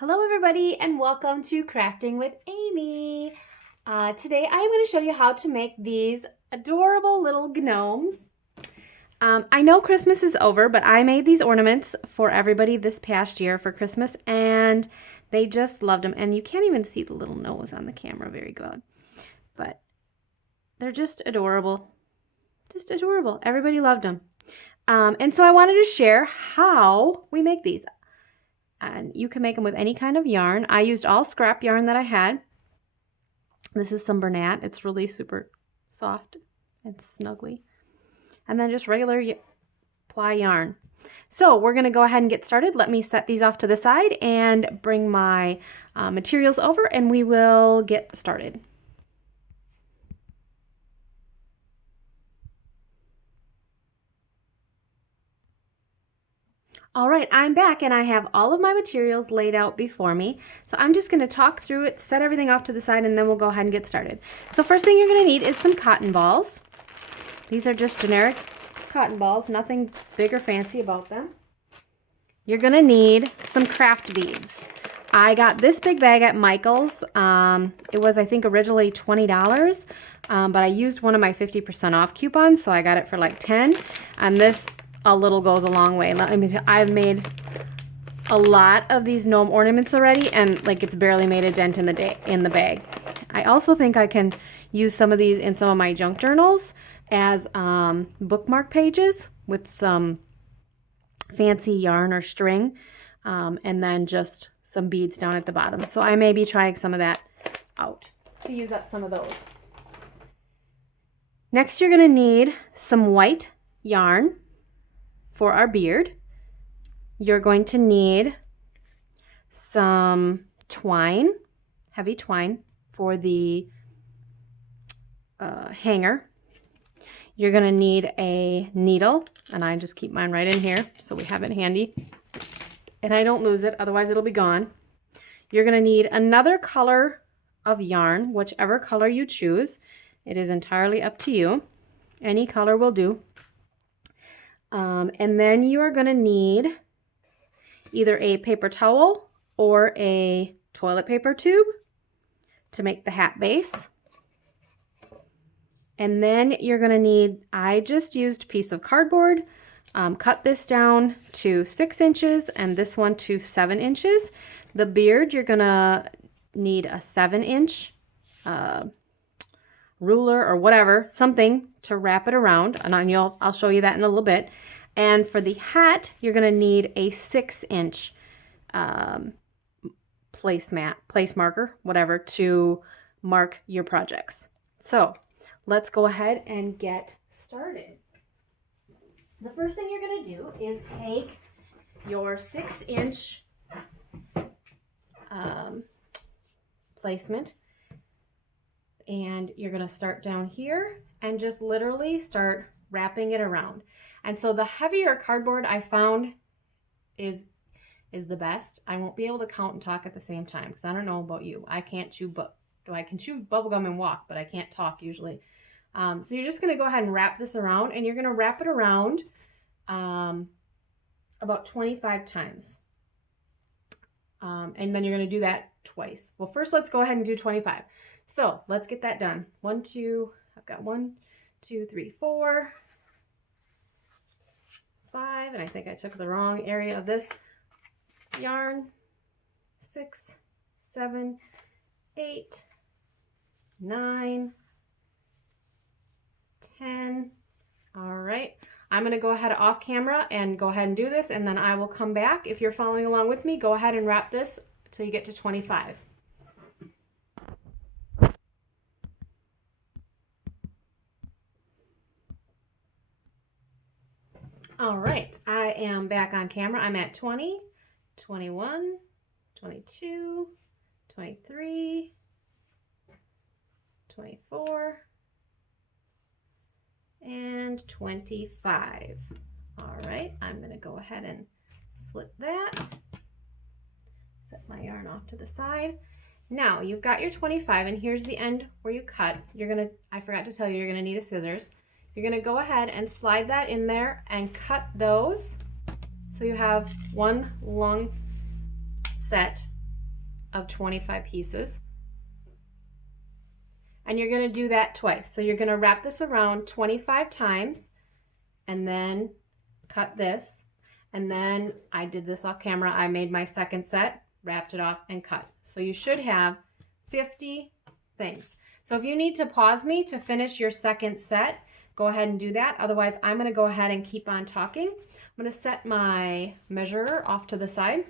Hello everybody and welcome to Crafting with Amy. Today I am going to show you how to make these adorable little gnomes. I know Christmas is over, but I made these ornaments for everybody this past year for Christmas and they just loved them. And you can't even see the little nose on the camera very good, but they're just adorable. Just adorable. Everybody loved them. And so I wanted to share how we make these. And you can make them with any kind of yarn. I used all scrap yarn that I had. This is some Bernat. It's really super soft and snuggly. And then just regular ply yarn. So we're going to go ahead and get started. Let me set these off to the side and bring my materials over and we will get started. All right, I'm back and I have all of my materials laid out before me. So I'm just going to talk through it, set everything off to the side, and then we'll go ahead and get started. So first thing you're going to need is some cotton balls. These are just generic cotton balls, nothing big or fancy about them. You're going to need some craft beads. I got this big bag at Michael's. It was, I think, originally $20, but I used one of my 50% off coupons, so I got it for like $10. And this a little goes a long way. Let me tell you, I've made a lot of these gnome ornaments already, and like it's barely made a dent in the bag. I also think I can use some of these in some of my junk journals as bookmark pages with some fancy yarn or string, and then just some beads down at the bottom. So I may be trying some of that out to use up some of those. Next, you're going to need some white yarn for our beard. You're going to need some twine, heavy twine for the hanger. You're going to need a needle, and I just keep mine right in here so we have it handy and I don't lose it, otherwise it'll be gone. You're going to need another color of yarn, whichever color you choose. It is entirely up to you. Any color will do. And then you are going to need either a paper towel or a toilet paper tube to make the hat base. And then you're going to need, I just used a piece of cardboard, cut this down to 6 inches and this one to 7 inches. The beard, you're going to need a 7-inch ruler or whatever, something to wrap it around, and I'll show you that in a little bit. And for the hat, you're going to need a 6-inch place marker, whatever, to mark your projects. So let's go ahead and get started. The first thing you're going to do is take your 6-inch placement, and you're going to start down here and just literally start wrapping it around. And so the heavier cardboard I found is the best. I won't be able to count and talk at the same time because I don't know about you. I can't chew, I can chew bubblegum and walk, but I can't talk usually. So you're just going to go ahead and wrap this around, and you're going to wrap it around about 25 times. And then you're going to do that twice. Well, first let's go ahead and do 25. So let's get that done. I've got 1, 2, 3, 4, 5, and I think I took the wrong area of this yarn. 6, 7, 8, 9, 10. All right. I'm going to go ahead off camera and go ahead and do this, and then I will come back. If you're following along with me, go ahead and wrap this till you get to 25. All right, I am back on camera. I'm at 20, 21, 22, 23, 24, and 25. All right, I'm going to go ahead and slip that. Set my yarn off to the side. Now you've got your 25, and here's the end where you cut. I forgot to tell you, you're going to need a scissors. You're going to go ahead and slide that in there and cut those so you have one long set of 25 pieces. And you're going to do that twice. So you're going to wrap this around 25 times and then cut this. And then I did this off camera. I made my second set, wrapped it off, and cut. So you should have 50 things. So if you need to pause me to finish your second set, go ahead and do that. Otherwise, I'm going to go ahead and keep on talking. I'm going to set my measurer off to the side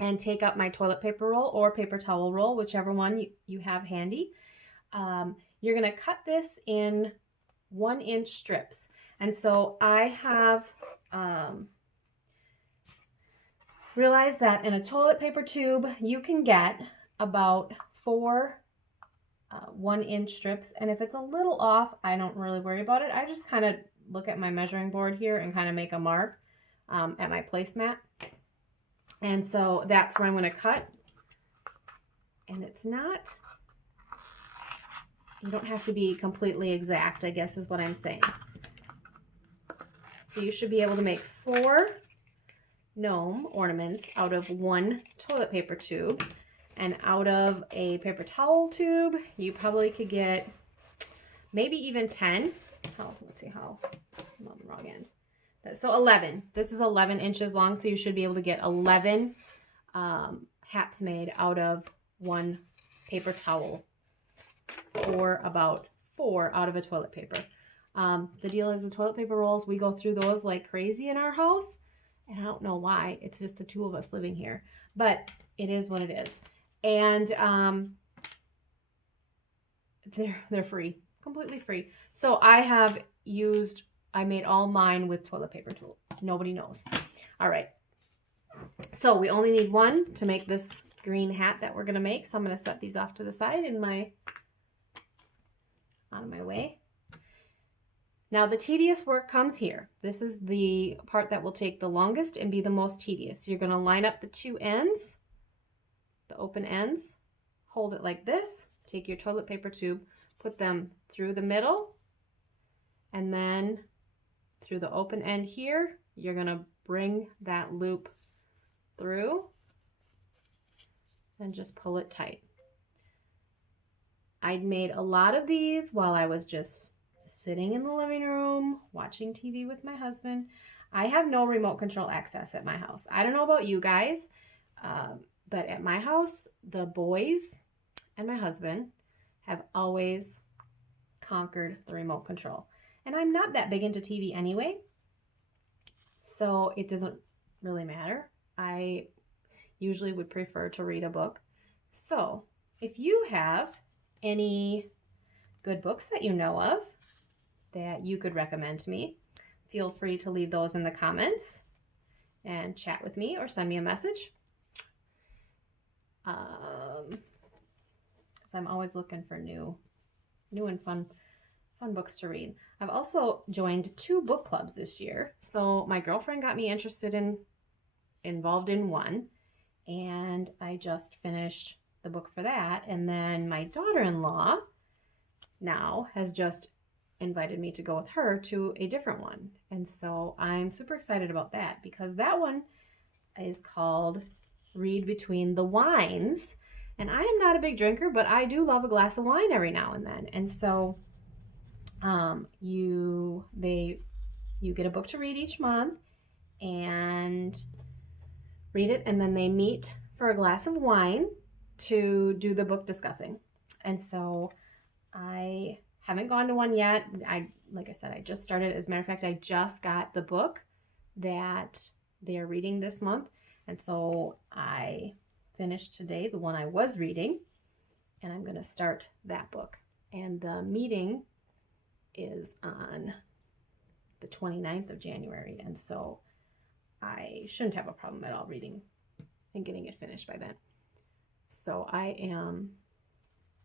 and take up my toilet paper roll or paper towel roll, whichever one you have handy. You're going to cut this in 1-inch strips. And so I have realized that in a toilet paper tube, you can get about 4 1-inch strips. And if it's a little off, I don't really worry about it. I just kind of look at my measuring board here and kind of make a mark at my placemat. And so that's where I'm going to cut. And it's not, you don't have to be completely exact, I guess is what I'm saying. So you should be able to make 4 gnome ornaments out of 1 toilet paper tube. And out of a paper towel tube, you probably could get maybe even 10. Oh, let's see how, I'm on the wrong end. So 11. This is 11 inches long, so you should be able to get 11 hats made out of 1 paper towel, or about 4 out of a toilet paper. The deal is the toilet paper rolls, we go through those like crazy in our house, and I don't know why. It's just the 2 of us living here, but it is what it is. And they're free, completely free. So I made all mine with toilet paper tool. Nobody knows. All right. So we only need 1 to make this green hat that we're going to make. So I'm going to set these off to the side out of my way. Now the tedious work comes here. This is the part that will take the longest and be the most tedious. You're going to line up the 2 ends, the open ends, hold it like this, take your toilet paper tube, put them through the middle, and then through the open end here, you're going to bring that loop through and just pull it tight. I'd made a lot of these while I was just sitting in the living room watching TV with my husband. I have no remote control access at my house. I don't know about you guys, but at my house, the boys and my husband have always conquered the remote control. And I'm not that big into TV anyway, so it doesn't really matter. I usually would prefer to read a book. So if you have any good books that you know of that you could recommend to me, feel free to leave those in the comments and chat with me or send me a message. Because I'm always looking for new and fun books to read. I've also joined 2 book clubs this year. So my girlfriend got me involved in one, and I just finished the book for that. And then my daughter-in-law now has just invited me to go with her to a different one. And so I'm super excited about that, because that one is called Read Between the Wines. And I am not a big drinker, but I do love a glass of wine every now and then. And so you get a book to read each month and read it, and then they meet for a glass of wine to do the book discussing. And so I haven't gone to one yet. Like I said, I just started. As a matter of fact, I just got the book that they are reading this month. And so I finished today the one I was reading, and I'm going to start that book. And the meeting is on the 29th of January. And so I shouldn't have a problem at all reading and getting it finished by then. So I am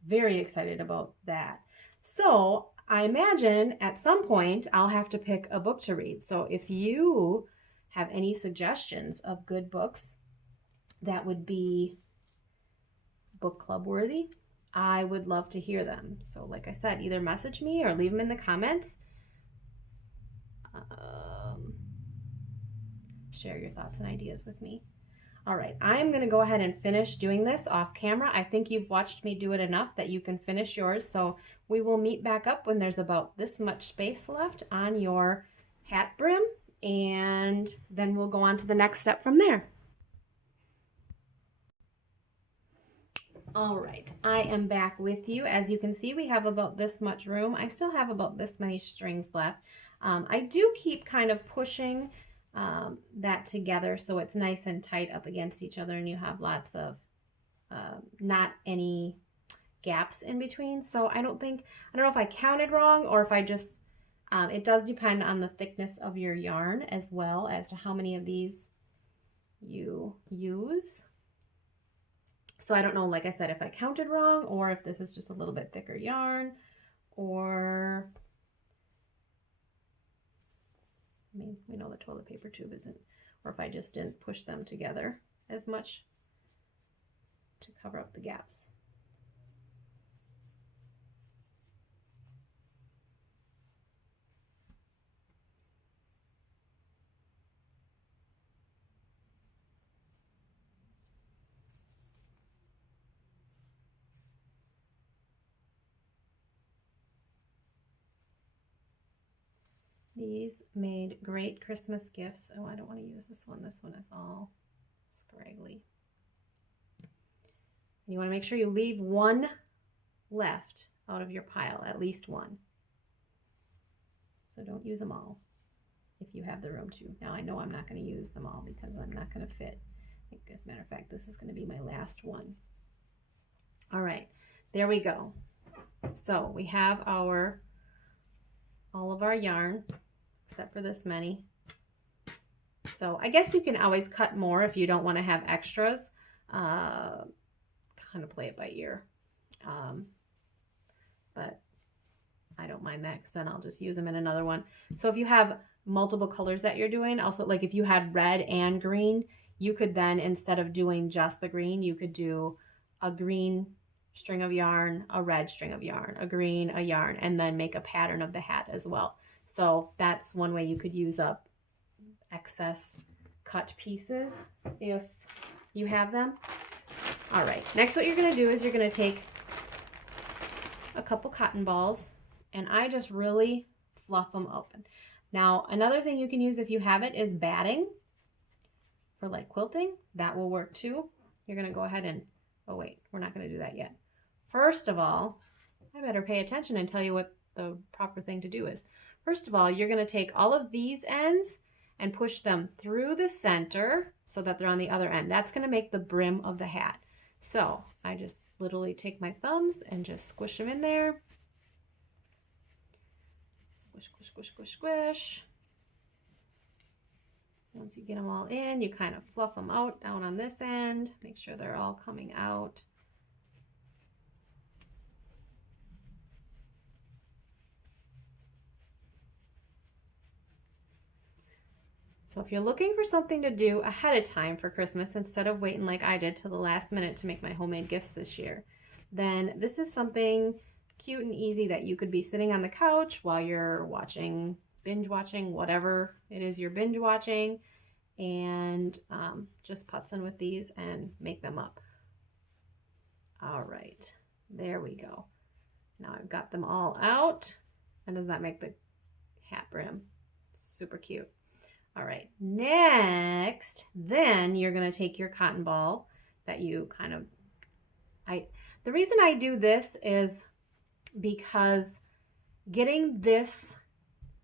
very excited about that. So I imagine at some point I'll have to pick a book to read. So if you have any suggestions of good books that would be book club worthy, I would love to hear them. So like I said, either message me or leave them in the comments. Share your thoughts and ideas with me. All right, I am gonna go ahead and finish doing this off camera. I think you've watched me do it enough that you can finish yours. So we will meet back up when there's about this much space left on your hat brim, and then we'll go on to the next step from there. All right, I am back with you. As you can see, we have about this much room. I still have about this many strings left. I do keep kind of pushing that together so it's nice and tight up against each other, and you have lots of not any gaps in between. So I don't know if I counted wrong or if I just, it does depend on the thickness of your yarn as well as to how many of these you use. So I don't know, like I said, if I counted wrong or if this is just a little bit thicker yarn, or I mean, we know the toilet paper tube isn't, or if I just didn't push them together as much to cover up the gaps. These made great Christmas gifts. Oh, I don't want to use this one. This one is all scraggly. And you want to make sure you leave one left out of your pile, at least one. So don't use them all if you have the room to. Now I know I'm not going to use them all because I'm not going to fit. As a matter of fact, this is going to be my last one. All right, there we go. So we have all of our yarn, except for this many. So I guess you can always cut more if you don't want to have extras. Kind of play it by ear. But I don't mind that because then I'll just use them in another one. So if you have multiple colors that you're doing, also like if you had red and green, you could then, instead of doing just the green, you could do a green string of yarn, a red string of yarn, a green, a yarn, and then make a pattern of the hat as well. So that's one way you could use up excess cut pieces if you have them. All right, next what you're gonna do is you're gonna take a couple cotton balls, and I just really fluff them open. Now, another thing you can use if you have it is batting for like quilting. That will work too. You're gonna go ahead and, oh wait, we're not gonna do that yet. First of all, I better pay attention and tell you what the proper thing to do is. First of all, you're gonna take all of these ends and push them through the center so that they're on the other end. That's gonna make the brim of the hat. So I just literally take my thumbs and just squish them in there. Squish, squish, squish, squish, squish. Once you get them all in, you kind of fluff them out down on this end. Make sure they're all coming out. So if you're looking for something to do ahead of time for Christmas, instead of waiting like I did till the last minute to make my homemade gifts this year, then this is something cute and easy that you could be sitting on the couch while you're watching, binge watching, whatever it is you're binge watching, and just putzing with these and make them up. All right, there we go. Now I've got them all out. And doesn't that make the hat brim super cute? All right, next, then you're gonna take your cotton ball that you kind of, the reason I do this is because getting this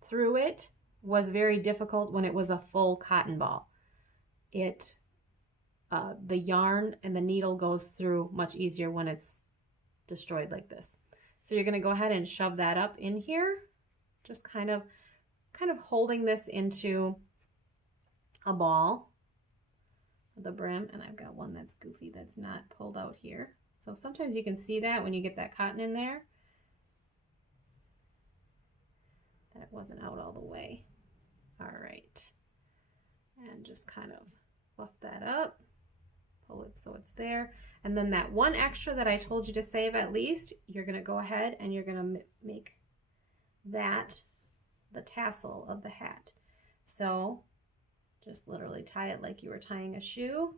through it was very difficult when it was a full cotton ball. The yarn and the needle goes through much easier when it's destroyed like this. So you're gonna go ahead and shove that up in here, just kind of holding this into a ball, the brim, and I've got one that's goofy that's not pulled out here. So sometimes you can see that when you get that cotton in there, that it wasn't out all the way. All right, and just kind of fluff that up, pull it so it's there, and then that one extra that I told you to save at least, you're gonna go ahead and you're gonna make that the tassel of the hat. So just literally tie it like you were tying a shoe.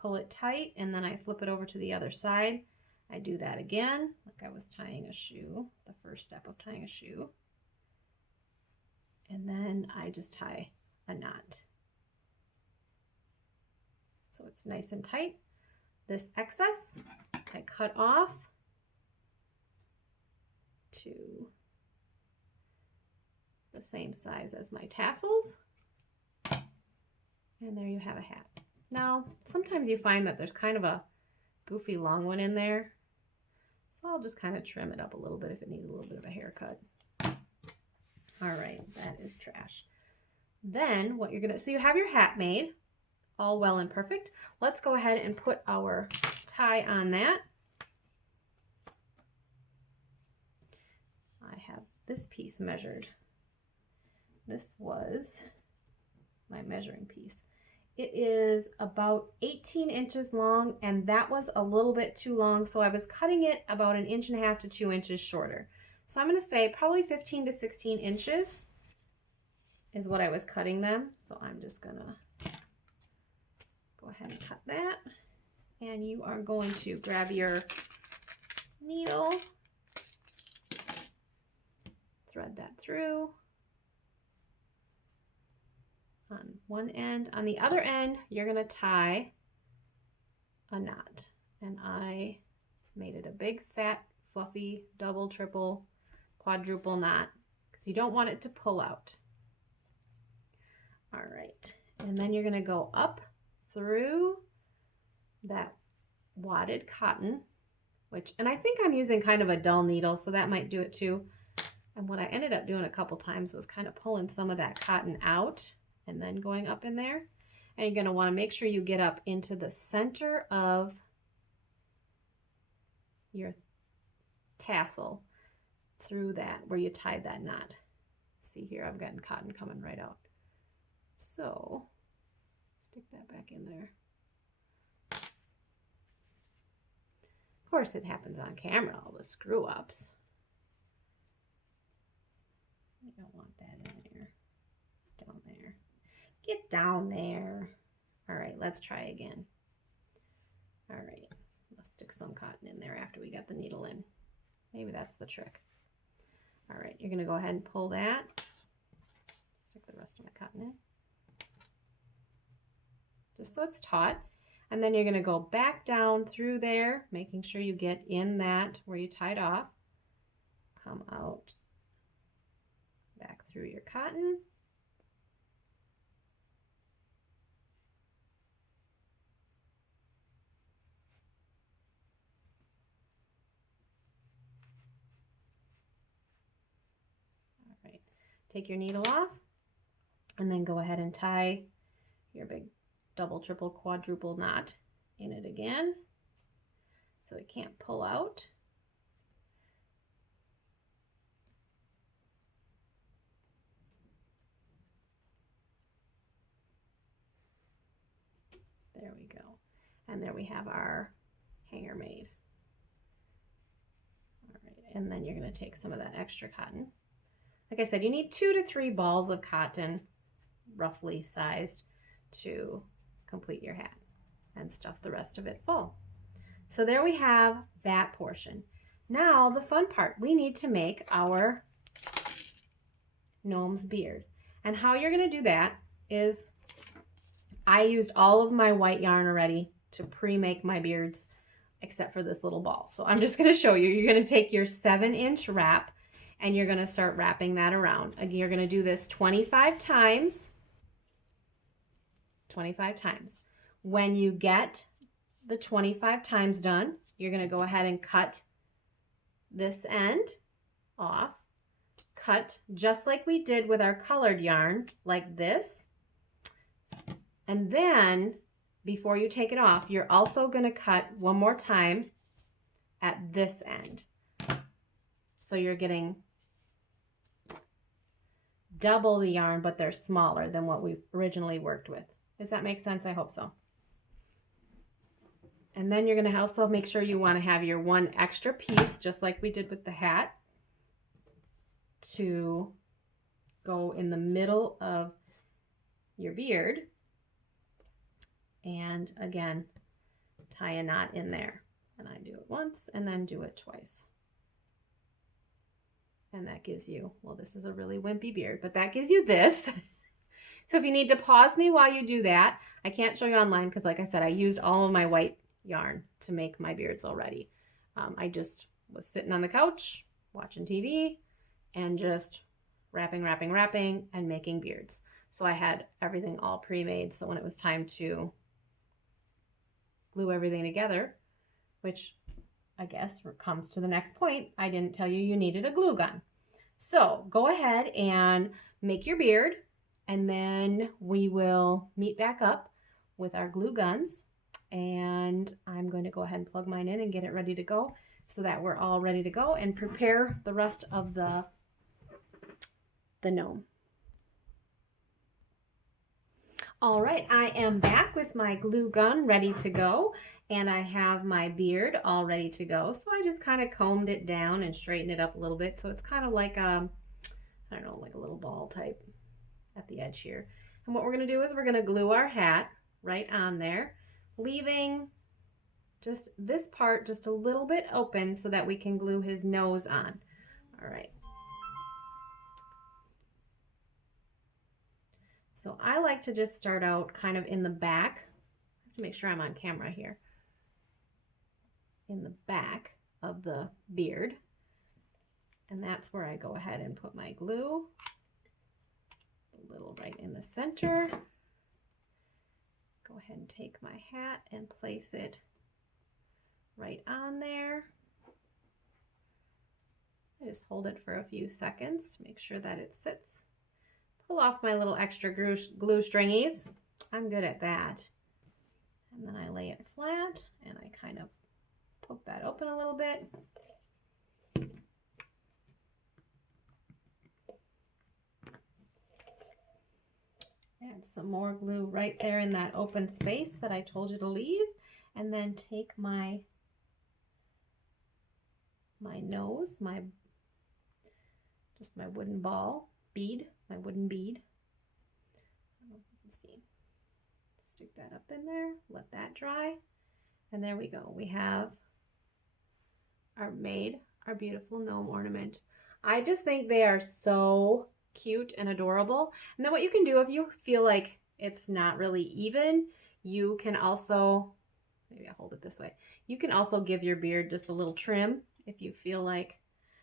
pull it tight, and then I flip it over to the other side. I do that again, like I was tying a shoe, the first step of tying a shoe. And then I just tie a knot. So it's nice and tight. This excess, I cut off to the same size as my tassels. And there you have a hat. Now, sometimes you find that there's kind of a goofy long one in there. So I'll just kind of trim it up a little bit if it needs a little bit of a haircut. All right, that is trash. Then what you're gonna, so you have your hat made, all well and perfect. Let's go ahead and put our tie on that. I have this piece measured. This was my measuring piece. It is about 18 inches long, and that was a little bit too long, so I was cutting it about 1.5 inches to 2 inches shorter. So I'm going to say probably 15 to 16 inches is what I was cutting them. So I'm just going to go ahead and cut that. And you are going to grab your needle, thread that through on one end. On the other end, you're going to tie a knot. And I made it a big, fat, fluffy, double, triple, quadruple knot because you don't want it to pull out. All right. And then you're going to go up through that wadded cotton, and I think I'm using kind of a dull needle, so that might do it too. And what I ended up doing a couple times was kind of pulling some of that cotton out and then going up in there. And you're going to want to make sure you get up into the center of your tassel through that where you tied that knot. See here, I've gotten cotton coming right out. So stick that back in there. Of course, it happens on camera, all the screw ups. You don't want that in there. Down there. Get down there. All right, let's try again. All right, let's stick some cotton in there after we got the needle in. Maybe that's the trick. All right, you're going to go ahead and pull that. Stick the rest of my cotton in. Just so it's taut. And then you're going to go back down through there, making sure you get in that where you tied off. Come out back through your cotton. All right, take your needle off and then go ahead and tie your big double, triple, quadruple knot in it again so it can't pull out. There we go. And there we have our hanger made. All right, and then you're going to take some of that extra cotton. Like I said, you need 2 to 3 balls of cotton, roughly sized, to complete your hat and stuff the rest of it full. So there we have that portion. Now the fun part, we need to make our gnome's beard. And how you're going to do that is I used all of my white yarn already to pre-make my beards except for this little ball. So I'm just going to show you. You're going to take your 7-inch wrap and you're going to start wrapping that around. Again, you're going to do this 25 times. 25 times. When you get the 25 times done, you're going to go ahead and cut this end off. Cut just like we did with our colored yarn, like this. And then, before you take it off, you're also going to cut one more time at this end. So you're getting double the yarn, but they're smaller than what we originally worked with. Does that make sense? I hope so. And then you're going to also make sure you want to have your one extra piece, just like we did with the hat, to go in the middle of your beard. And again, tie a knot in there. And I do it once and then do it twice. And that gives you, well, this is a really wimpy beard, but that gives you this. So if you need to pause me while you do that, I can't show you online because like I said, I used all of my white yarn to make my beards already. I just was sitting on the couch watching TV and just wrapping and making beards. So I had everything all pre-made. So when it was time to glue everything together, which I guess comes to the next point, I didn't tell you needed a glue gun. So go ahead and make your beard, and then we will meet back up with our glue guns. And I'm going to go ahead and plug mine in and get it ready to go so that we're all ready to go and prepare the rest of the gnome. All right, I am back with my glue gun ready to go, and I have my beard all ready to go. So I just kind of combed it down and straightened it up a little bit. So it's kind of like I don't know, like a little ball type at the edge here. And what we're gonna do is we're gonna glue our hat right on there, leaving just this part just a little bit open so that we can glue his nose on. All right. So I like to just start out kind of in the back. I have to make sure I'm on camera here. In the back of the beard. And that's where I go ahead and put my glue. A little right in the center. Go ahead and take my hat and place it right on there. I just hold it for a few seconds to make sure that it sits. Pull off my little extra glue stringies. I'm good at that. And then I lay it flat and I kind of poke that open a little bit. Add some more glue right there in that open space that I told you to leave. And then take my nose, just my wooden ball bead, my wooden bead. Let's see. Stick that up in there, let that dry. And there we go. We have our beautiful gnome ornament. I just think they are so cute and adorable. And then what you can do if you feel like it's not really even, you can also, maybe I'll hold it this way. You can also give your beard just a little trim if you feel like.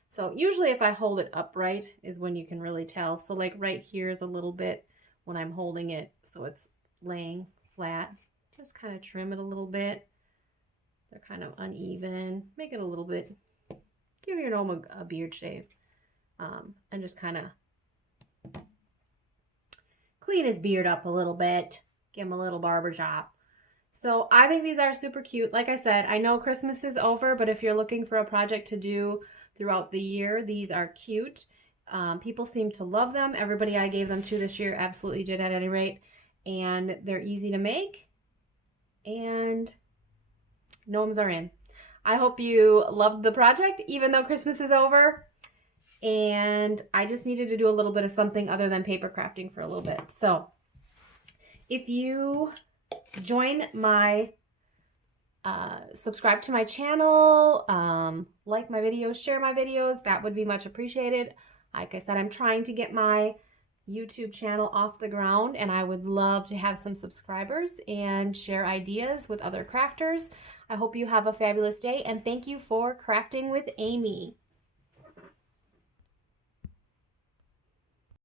So usually if I hold it upright is when you can really tell. So like right here is a little bit when I'm holding it so it's laying flat. Just kind of trim it a little bit. They're kind of uneven. Make it a little bit, give your gnome a beard shave. And just kind of clean his beard up a little bit. Give him a little barber shop. So I think these are super cute. Like I said, I know Christmas is over, but if you're looking for a project to do throughout the year, these are cute. People seem to love them. Everybody I gave them to this year absolutely did at any rate. And they're easy to make. And gnomes are in. I hope you loved the project, even though Christmas is over. And I just needed to do a little bit of something other than paper crafting for a little bit. So if you join my subscribe to my channel, like my videos, share my videos, that would be much appreciated. Like I said, I'm trying to get my YouTube channel off the ground, and I would love to have some subscribers and share ideas with other crafters. I hope you have a fabulous day, and thank you for crafting with Amy.